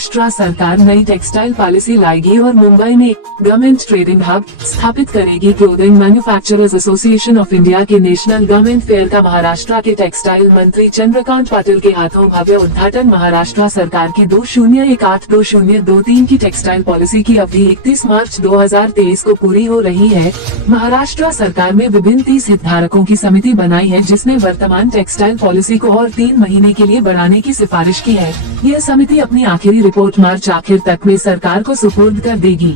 महाराष्ट्र सरकार नई textile policy लाएगी और मुंबई में गारमेंट ट्रेडिंग हब स्थापित करेगी। Clothing manufacturers association of India के नेशनल गारमेंट फेयर का महाराष्ट्र के टेक्सटाइल मंत्री चंद्रकांत पाटिल के हाथों भव्य उद्घाटन। महाराष्ट्र सरकार की 2018-2023 की टेक्सटाइल पॉलिसी की अवधि 31 मार्च 2023 को पूरी हो रही है। महाराष्ट्र सरकार में विभिन्न 30 हितधारकों की समिति बनाई है, जिसने वर्तमान टेक्सटाइल पॉलिसी को और 3 महीने के लिए बढ़ाने की सिफारिश की है। यह समिति अपनी आखिरी रिपोर्ट मार्च आखिर तक में सरकार को सुपुर्द कर देगी।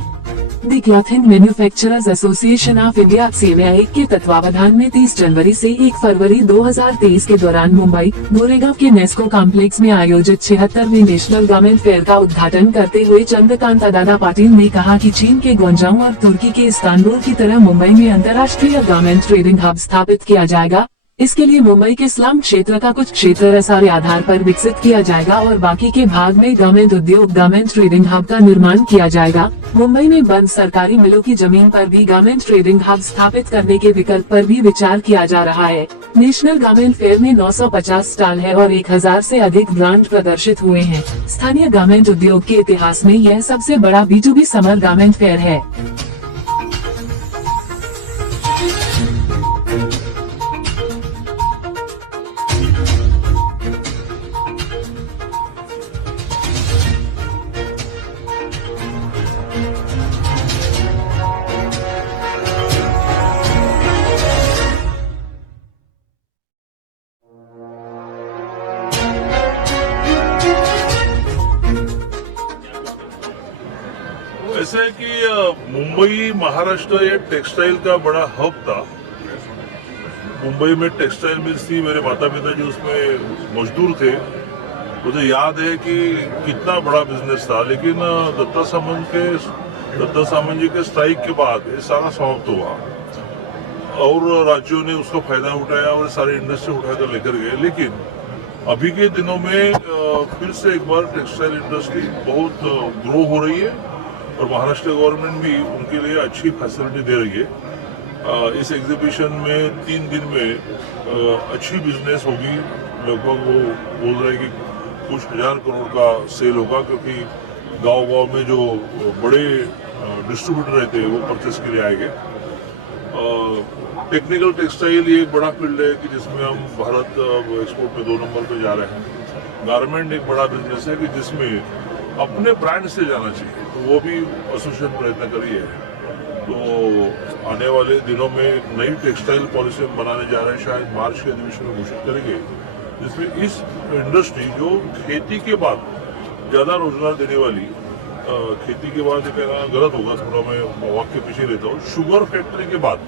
The clothing manufacturers association of India CMAI के तत्वावधान में 30 जनवरी से 1 फरवरी 2023 के दौरान मुंबई गोरेगांव के नेस्को कॉम्प्लेक्स में आयोजित 76वीं नेशनल गारमेंट फेयर का उद्घाटन करते हुए चंद्रकांत दादा पाटिल ने कहा कि चीन के ग्वांगझोउ और तुर्की के इस्तांबुल की तरह मुंबई में अंतर्राष्ट्रीय गारमेंट ट्रेडिंग हब स्थापित किया जाएगा। इसके लिए मुंबई के स्लम क्षेत्र का कुछ क्षेत्र रसारे आधार पर विकसित किया जाएगा और बाकी के भाग में गारमेंट उद्योग गारमेंट ट्रेडिंग हब का निर्माण किया जाएगा। मुंबई में बंद सरकारी मिलों की जमीन पर भी गारमेंट ट्रेडिंग हब स्थापित करने के विकल्प पर भी विचार किया जा रहा है। नेशनल गारमेंट फेयर में 950 स्टॉल है और 1000 से अधिक ब्रांड प्रदर्शित हुए हैं। स्थानीय गारमेंट उद्योग के इतिहास में यह सबसे बड़ा B2B समर गारमेंट फेयर है। ऐसे है कि मुंबई महाराष्ट्र ये टेक्सटाइल का बड़ा हब था। मुंबई में टेक्सटाइल मिल्स थी, मेरे माता पिता जी उसमें मजदूर थे। मुझे याद है कि कितना बड़ा बिजनेस था, लेकिन दत्ता सामंत जी के स्ट्राइक के बाद ये सारा समाप्त हुआ और राज्यों ने उसका फायदा उठाया और सारी इंडस्ट्री उठाकर लेकर गए। लेकिन अभी के दिनों में फिर से एक बार टेक्सटाइल इंडस्ट्री बहुत ग्रो हो रही है और महाराष्ट्र गवर्नमेंट भी उनके लिए अच्छी फैसिलिटी दे रही है। इस एग्जीबिशन में 3 दिन में अच्छी बिजनेस होगी। लगभग वो बोल रहे हैं कि कुछ 1000 करोड़ का सेल होगा, क्योंकि गांव-गांव में जो बड़े डिस्ट्रीब्यूटर रहते हैं वो परचेस के लिए आएंगे। टेक्निकल टेक्सटाइल ये एक बड़ा फील्ड है कि जिसमें हम भारत एक्सपोर्ट में 2 नंबर पे जा रहे हैं। गारमेंट एक बड़ा बिजनेस है कि जिसमें अपने ब्रांड से जाना चाहिए, तो वो भी एसोसिएशन प्रयत्न कर रही है। तो आने वाले दिनों में नई टेक्सटाइल पॉलिसी हम बनाने जा रहे हैं, शायद मार्च के अधिवेशन में घोषित करेंगे, जिसमें इस इंडस्ट्री जो खेती के बाद ज़्यादा रोजगार देने वाली, खेती के बाद ये कहना गलत होगा, थोड़ा मैं वाक्य पीछे लेता हूँ, शुगर फैक्ट्री के बाद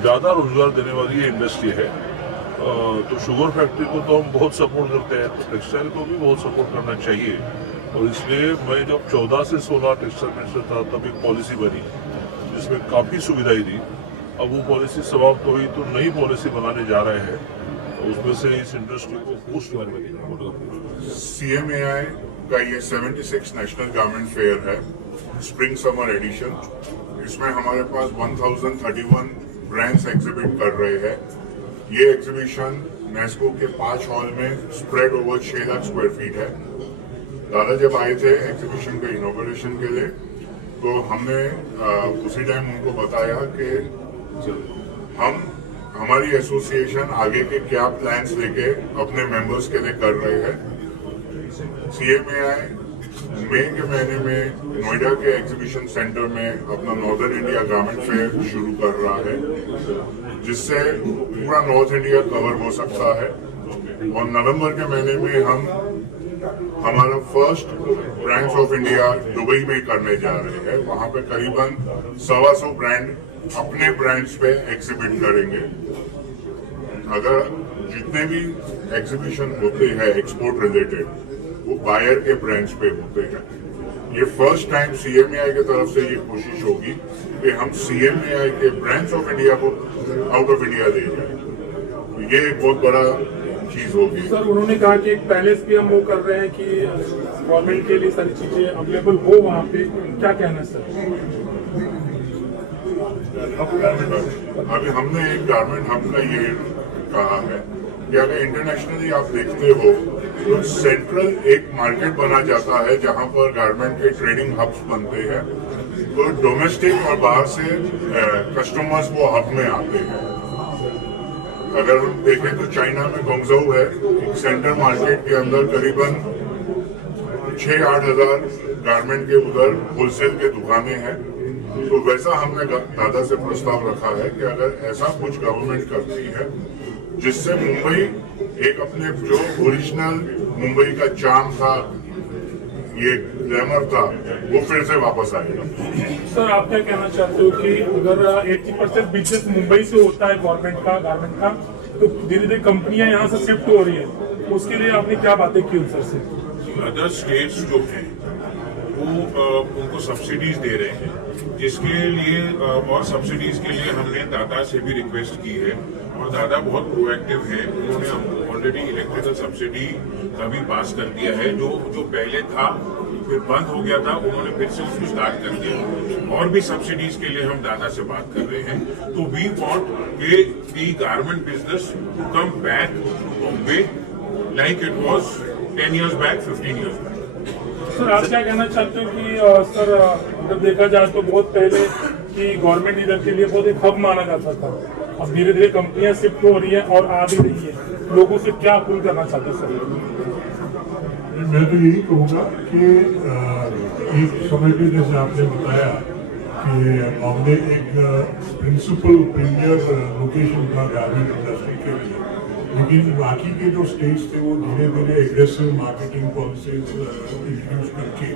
ज़्यादा रोजगार देने वाली ये इंडस्ट्री है। तो शुगर फैक्ट्री को तो हम बहुत सपोर्ट करते हैं, तो टेक्सटाइल को भी बहुत सपोर्ट करना चाहिए। और इसलिए मैं जब 14 से 16 टेक्सटाइल मिनिस्टर था तब एक पॉलिसी बनी जिसमें काफ़ी सुविधाएं दी। अब वो पॉलिसी समाप्त हुई तो नई पॉलिसी बनाने जा रहे हैं, तो उसमें से इस इंडस्ट्री को बूस्ट करने। CMAI का ये 76 नेशनल गारमेंट फेयर है, स्प्रिंग समर एडिशन। इसमें हमारे पास 1031 ब्रांड्स एग्जिबिट कर रहे हैं। ये एग्जीबिशन नेस्को के 5 हॉल में spread over 6 lakh square feet है। दादा जब आए थे एग्जीबिशन के इनॉग्रेशन के लिए, तो हमने उसी टाइम उनको बताया कि हमारी एसोसिएशन आगे के क्या प्लान्स लेके अपने मेंबर्स के लिए कर रहे हैं। CMAI मई के महीने में नोएडा के एग्जीबिशन सेंटर में अपना नॉर्दर्न इंडिया गारमेंट फेयर शुरू कर रहा है, जिससे पूरा नॉर्थ इंडिया कवर हो सकता है। और नवंबर के महीने में हम हमारा first branch of India Dubai में करने जा रहे हैं। वहां पे करीबन 125 ब्रांड अपने ब्रांड्स पे एग्जिबिट करेंगे। अगर जितने भी एग्जीबिशन होते हैं एक्सपोर्ट रिलेटेड, वो बायर के ब्रांड्स पे होते हैं। ये फर्स्ट टाइम CMAI की तरफ से ये कोशिश होगी कि हम CMAI के ब्रांड्स ऑफ इंडिया को आउट ऑफ इंडिया ले जाए। ये एक बहुत बड़ा चीज होगी। सर, उन्होंने कहा कि एक पैलेस भी हम वो कर रहे हैं कि गवर्नमेंट के लिए सारी चीजें अवेलेबल हो वहाँ पे, क्या कहना है सर? अभी हमने एक गारमेंट हब का ये कहा है कि अगर इंटरनेशनली आप देखते हो तो सेंट्रल एक मार्केट बना जाता है जहां पर गारमेंट के ट्रेडिंग हब्स बनते हैं, तो डोमेस्टिक और बाहर से कस्टमर्स वो हब में आते हैं। अगर हम देखें तो चाइना में गोंगझोउ है, सेंट्रल मार्केट के अंदर करीबन 6-8 हजार गारमेंट के उधर होलसेल के दुकानें हैं। तो वैसा हमने दादा से प्रस्ताव रखा है कि अगर ऐसा कुछ गवर्नमेंट करती है जिससे मुंबई एक अपने जो ओरिजिनल मुंबई का चार्म था, ये ग्लैमर था, वो फिर से वापस आएगा। सर आप क्या कहना चाहते हो कि अगर 80% बिजनेस मुंबई से होता है गवर्नमेंट का, गारमेंट का, तो धीरे धीरे कंपनियां यहाँ से शिफ्ट हो रही है, उसके लिए आपने क्या बातें की सर से? अदर स्टेट्स जो हैं वो उनको सब्सिडीज दे रहे हैं, जिसके लिए और सब्सिडीज के लिए हमने दादा से भी रिक्वेस्ट की है और दादा बहुत प्रोएक्टिव है। उन्होंने ऑलरेडी इलेक्ट्रिकल सब्सिडी का भी पास कर दिया है, जो पहले था फिर बंद हो गया था, उन्होंने फिर से उसको स्टार्ट कर दिया। और भी सब्सिडीज के लिए हम दादा से बात कर रहे हैं। तो we want the garment business to come back to Bombay like it was 10 years back, 15 years back. Sir आप क्या कहना चाहते हो कि सर जब देखा जाए तो बहुत पहले कि गवर्नमेंट इधर के लिए बहुत एक हब माना जाता था, अब धीरे धीरे कंपनियां शिफ्ट हो रही है और आ भी रही है, लोगों से क्या अपील करना चाहते हैं सर? मैं तो यही कहूँगा कि एक समय पे जैसे आपने बताया कि बॉम्बे एक प्रिंसिपल प्रीमियर लोकेशन था गारमेंट इंडस्ट्री के लिए, लेकिन बाकी के जो स्टेट्स थे वो धीरे धीरे एग्रेसिव मार्केटिंग पॉलिसीज इंट्रोड्यूस करके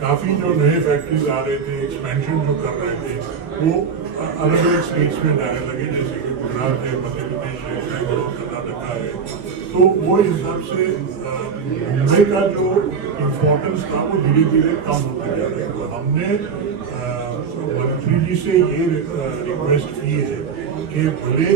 काफ़ी जो नए फैक्ट्रीज आ रहे थे, एक्सपेंशन जो कर रहे थे, वो अलग अलग स्टेट्स में जाने लगे, जैसे कि गुजरात है, मध्य प्रदेश है, बेंगलोर, कर्नाटका है। तो वो हिसाब से मुंबई का जो इम्पोर्टेंस था वो धीरे धीरे कम होते जा रहा है। तो हमने मंत्री जी से ये रिक्वेस्ट की है कि भले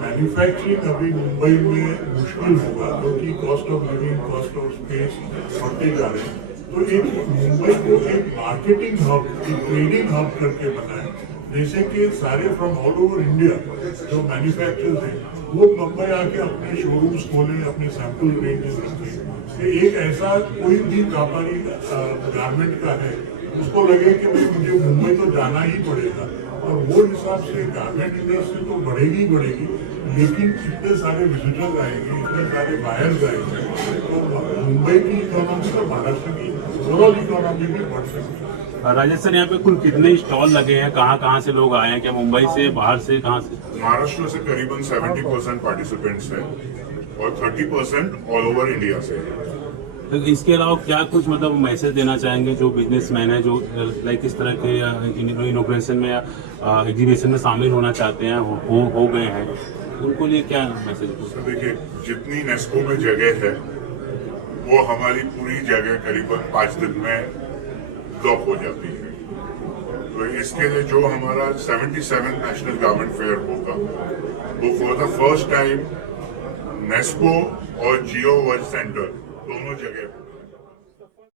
मैन्युफैक्चरिंग अभी मुंबई में मुश्किल होगा क्योंकि cost of living, cost of space बढ़ते जा रहे हैं, तो एक मुंबई को एक मार्केटिंग हब, एक ट्रेडिंग हब करके बनाए, जैसे कि सारे फ्रॉम ऑल ओवर इंडिया जो मैन्युफैक्चरर्स हैं वो मुंबई आके अपने शोरूम्स खोलें, अपने सैंपल रेंजेस रखें। एक ऐसा कोई भी व्यापारी गारमेंट का है उसको लगे कि भाई मुझे मुंबई तो जाना ही पड़ेगा, और वो हिसाब से गारमेंट इंडस्ट्री तो बढ़ेगी बढ़ेगी, लेकिन इतने सारे विजिटर्स आएंगे, इतने सारे बायर्स आएंगे, तो मुंबई की इकोनॉमी और महाराष्ट्र की ओवरऑल इकोनॉमी भी बढ़ सकती है। राजस्थान यहाँ पे कुल कितने स्टॉल लगे हैं, कहाँ से लोग आए हैं, क्या मुंबई से, बाहर से, कहाँ से? महाराष्ट्र से करीबन 70% पार्टिसिपेंट्स हैं और 30% ऑल ओवर इंडिया से। तो इसके अलावा क्या कुछ मतलब मैसेज देना चाहेंगे जो बिजनेसमैन है, जो लाइक इस तरह के इनोग्रेशन में या एग्जीबिशन में शामिल होना चाहते हैं, हो गए हैं, उनको लिए क्या मैसेज? तो देखिए, जितनी नेस्को में जगह है वो हमारी पूरी जगह करीबन 5 दिन में ब्लॉक हो जाती है। तो इसके लिए जो हमारा 77 नेशनल गारमेंट फेयर होगा वो for the first time Nesco और जियो वर्ल्ड सेंटर दोनों जगह